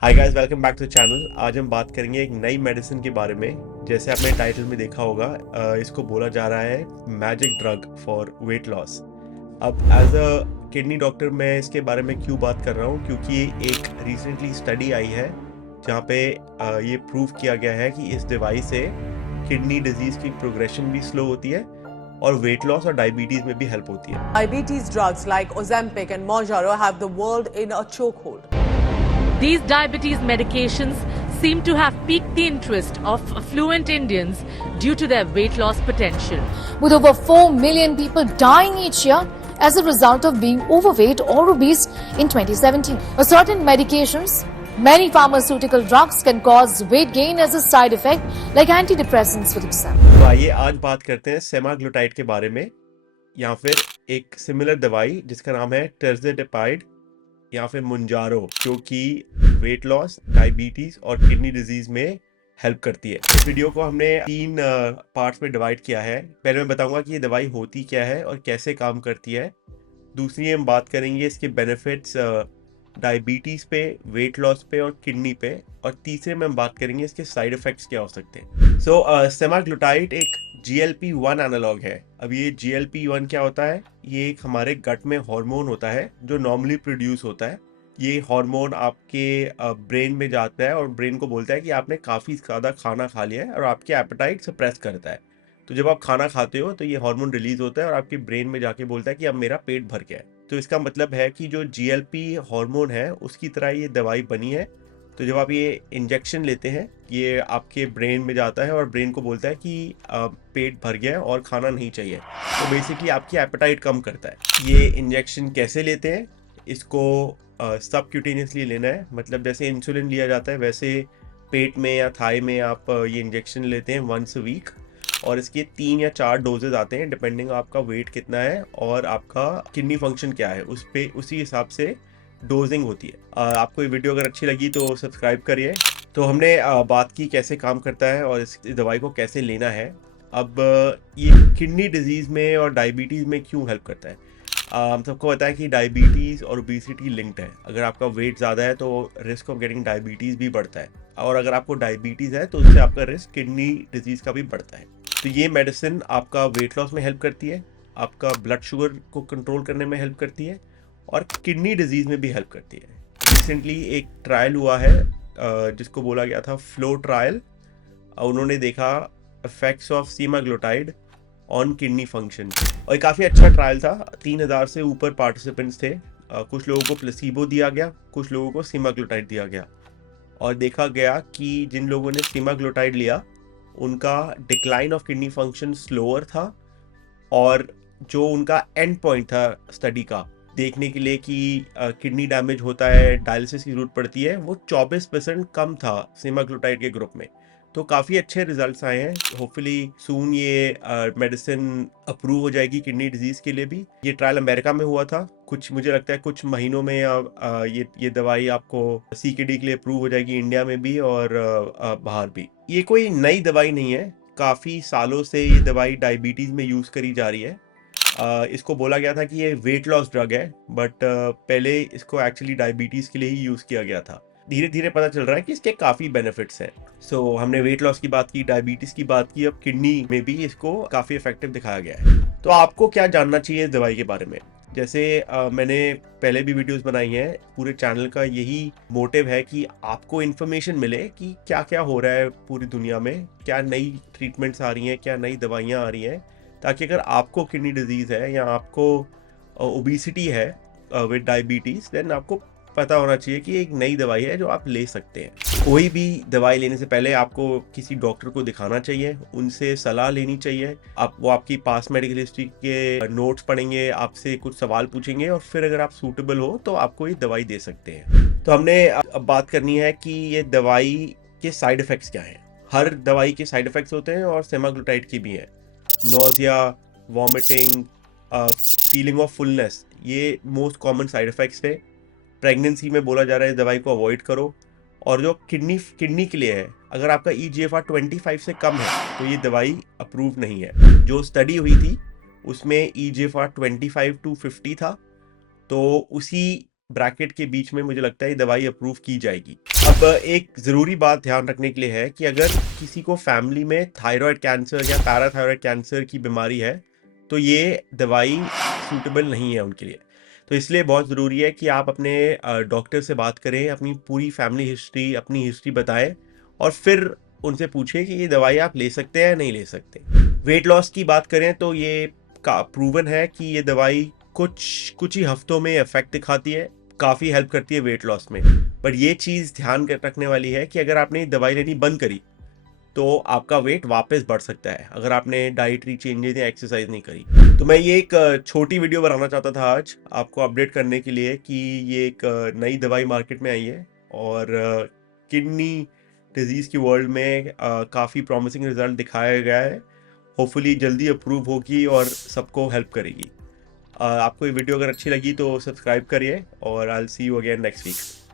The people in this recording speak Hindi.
Hi guys, welcome back to the channel. आज हम बात करेंगे एक नई मेडिसिन के बारे में। जैसे आपने टाइटल में देखा होगा, इसको बोला जा रहा है magic drug for weight loss. अब एज अ किडनी डॉक्टर मैं इसके बारे में क्यों बात कर रहा हूँ, क्योंकि एक रिसेंटली स्टडी आई है जहाँ पे ये प्रूव किया गया है कि इस दवाई से किडनी डिजीज की प्रोग्रेशन भी स्लो होती है और वेट लॉस और डायबिटीज में भी हेल्प होती है। Diabetes drugs like Ozempic and Mounjaro have the world in a chokehold. These diabetes medications seem to have piqued the interest of affluent Indians due to their weight loss potential. With over 4 million people dying each year as a result of being overweight or obese in 2017. Certain medications, many pharmaceutical drugs can cause weight gain as a side effect, like antidepressants, for example. तो आइए आज बात करते हैं सेमाग्लूटाइड के बारे में, या फिर एक सिमिलर दवाई जिसका नाम है टिrzepatide या फिर मुंजारो, जो कि वेट लॉस, डायबिटीज और किडनी डिजीज में हेल्प करती है। इस वीडियो को हमने 3 पार्ट्स में डिवाइड किया है। पहले मैं बताऊंगा कि ये दवाई होती क्या है और कैसे काम करती है। दूसरी हम बात करेंगे इसके बेनिफिट्स डायबिटीज पे, वेट लॉस पे और किडनी पे। और तीसरे में हम बात करेंगे इसके साइड इफेक्ट्स क्या हो सकते हैं। सेमाग्लूटाइड एक GLP-1 एनालॉग है। अब ये GLP-1 क्या होता है? ये एक हमारे गट में हार्मोन होता है जो नॉर्मली प्रोड्यूस होता है। ये हार्मोन आपके ब्रेन में जाता है और ब्रेन को बोलता है कि आपने काफ़ी ज़्यादा खाना खा लिया है, और आपके एपेटाइट सप्रेस करता है। तो जब आप खाना खाते हो तो ये हार्मोन रिलीज होता है और आपके ब्रेन में जाके बोलता है कि अब मेरा पेट भर गया है। तो इसका मतलब है कि जो GLP हार्मोन है उसकी तरह ये दवाई बनी है। तो जब आप ये इंजेक्शन लेते हैं, ये आपके ब्रेन में जाता है और ब्रेन को बोलता है कि पेट भर गया है और खाना नहीं चाहिए। तो बेसिकली आपकी एपेटाइट कम करता है। ये इंजेक्शन कैसे लेते हैं? इसको सबक्यूटेनियसली लेना है, मतलब जैसे इंसुलिन लिया जाता है वैसे पेट में या थाई में आप ये इंजेक्शन लेते हैं वंस अ वीक। और इसके 3 या 4 डोजेज आते हैं डिपेंडिंग आपका वेट कितना है और आपका किडनी फंक्शन क्या है, उसी हिसाब से डोजिंग होती है। आपको ये वीडियो अगर अच्छी लगी तो सब्सक्राइब करिए। तो हमने बात की कैसे काम करता है और इस दवाई को कैसे लेना है। अब ये किडनी डिजीज में और डायबिटीज में क्यों हेल्प करता है? हम सबको पता है कि डायबिटीज और ओबेसिटी लिंक्ड है। अगर आपका वेट ज़्यादा है तो रिस्क ऑफ गेटिंग डायबिटीज़ भी बढ़ता है, और अगर आपको डायबिटीज़ है तो उससे आपका रिस्क किडनी डिजीज़ का भी बढ़ता है। तो ये मेडिसिन आपका वेट लॉस में हेल्प करती है, आपका ब्लड शुगर को कंट्रोल करने में हेल्प करती है और किडनी डिजीज़ में भी हेल्प करती है। रिसेंटली एक ट्रायल हुआ है जिसको बोला गया था फ्लो ट्रायल। उन्होंने देखा effects of semaglutide on kidney function, और ये काफ़ी अच्छा ट्रायल था। 3000 से ऊपर पार्टिसिपेंट्स थे। कुछ लोगों को प्लेसिबो दिया गया, कुछ लोगों को सेमाग्लूटाइड दिया गया, और देखा गया कि जिन लोगों ने सेमाग्लूटाइड लिया उनका decline of kidney function slower था, और जो उनका एंड पॉइंट था स्टडी का देखने के लिए कि किडनी डैमेज होता है, डायलिसिस की जरूरत पड़ती है, वो 24% कम था सेमाग्लूटाइड के ग्रुप में। तो काफ़ी अच्छे रिजल्ट्स आए हैं। होपफुली सून ये मेडिसिन अप्रूव हो जाएगी किडनी डिजीज़ के लिए भी। ये ट्रायल अमेरिका में हुआ था, कुछ मुझे लगता है कुछ महीनों में ये दवाई आपको CKD के लिए अप्रूव हो जाएगी इंडिया में भी और बाहर भी। ये कोई नई दवाई नहीं है, काफ़ी सालों से ये दवाई डायबिटीज़ में यूज़ करी जा रही है। इसको बोला गया था कि ये वेट लॉस ड्रग है, बट पहले इसको एक्चुअली डायबिटीज़ के लिए ही यूज़ किया गया था। धीरे धीरे पता चल रहा है कि इसके काफ़ी बेनिफिट्स हैं। हमने वेट लॉस की बात की, डायबिटीज़ की बात की, अब किडनी में भी इसको काफ़ी इफेक्टिव दिखाया गया है। तो आपको क्या जानना चाहिए इस दवाई के बारे में? जैसे मैंने पहले भी वीडियोस बनाई हैं, पूरे चैनल का यही मोटिव है कि आपको इन्फॉर्मेशन मिले कि क्या क्या हो रहा है पूरी दुनिया में, क्या नई ट्रीटमेंट्स आ रही हैं, क्या नई दवाइयाँ आ रही हैं, ताकि अगर आपको किडनी डिजीज़ है या आपको ओबेसिटी है विद डायबिटीज़, देन आपको पता होना चाहिए कि एक नई दवाई है जो आप ले सकते हैं। कोई भी दवाई लेने से पहले आपको किसी डॉक्टर को दिखाना चाहिए, उनसे सलाह लेनी चाहिए। वो आपकी पास मेडिकल हिस्ट्री के नोट्स पढ़ेंगे, आपसे कुछ सवाल पूछेंगे, और फिर अगर आप सूटेबल हो तो आपको ये दवाई दे सकते हैं। तो हमने अब बात करनी है कि ये दवाई के साइड इफ़ेक्ट्स क्या हैं। हर दवाई के साइड इफ़ेक्ट्स होते हैं और सेमाग्लूटाइड के भी हैं। Nausea, vomiting, feeling of fullness, ये मोस्ट कॉमन साइड इफ़ेक्ट्स है। प्रेगनेंसी में बोला जा रहा है दवाई को अवॉइड करो। और जो किडनी के लिए है, अगर आपका EGFR 25 से कम है तो ये दवाई अप्रूव नहीं है। जो स्टडी हुई थी उसमें EGFR 25 to 50 था, तो उसी ब्रैकेट के बीच में मुझे लगता है ये दवाई अप्रूव की जाएगी। अब एक ज़रूरी बात ध्यान रखने के लिए है कि अगर किसी को फैमिली में थायराइड कैंसर या पैराथायराइड कैंसर की बीमारी है तो ये दवाई सूटेबल नहीं है उनके लिए। तो इसलिए बहुत ज़रूरी है कि आप अपने डॉक्टर से बात करें, अपनी पूरी फैमिली हिस्ट्री, अपनी हिस्ट्री बताएं और फिर उनसे पूछें कि ये दवाई आप ले सकते हैं या नहीं ले सकते। वेट लॉस की बात करें तो ये प्रूवन है कि ये दवाई कुछ ही हफ्तों में इफेक्ट दिखाती है, काफ़ी हेल्प करती है वेट लॉस में। बट ये चीज़ ध्यान रखने वाली है कि अगर आपने दवाई लेनी बंद करी तो आपका वेट वापस बढ़ सकता है अगर आपने डाइटरी चेंजेस या एक्सरसाइज नहीं करी। तो मैं ये एक छोटी वीडियो बनाना चाहता था आज आपको अपडेट करने के लिए कि ये एक नई दवाई मार्केट में आई है और किडनी डिजीज़ की वर्ल्ड में काफ़ी प्रॉमिसिंग रिजल्ट दिखाया गया है। होपफुली जल्दी अप्रूव होगी और सबको हेल्प करेगी। आपको ये वीडियो अगर अच्छी लगी तो सब्सक्राइब करिए और I will see you again next week.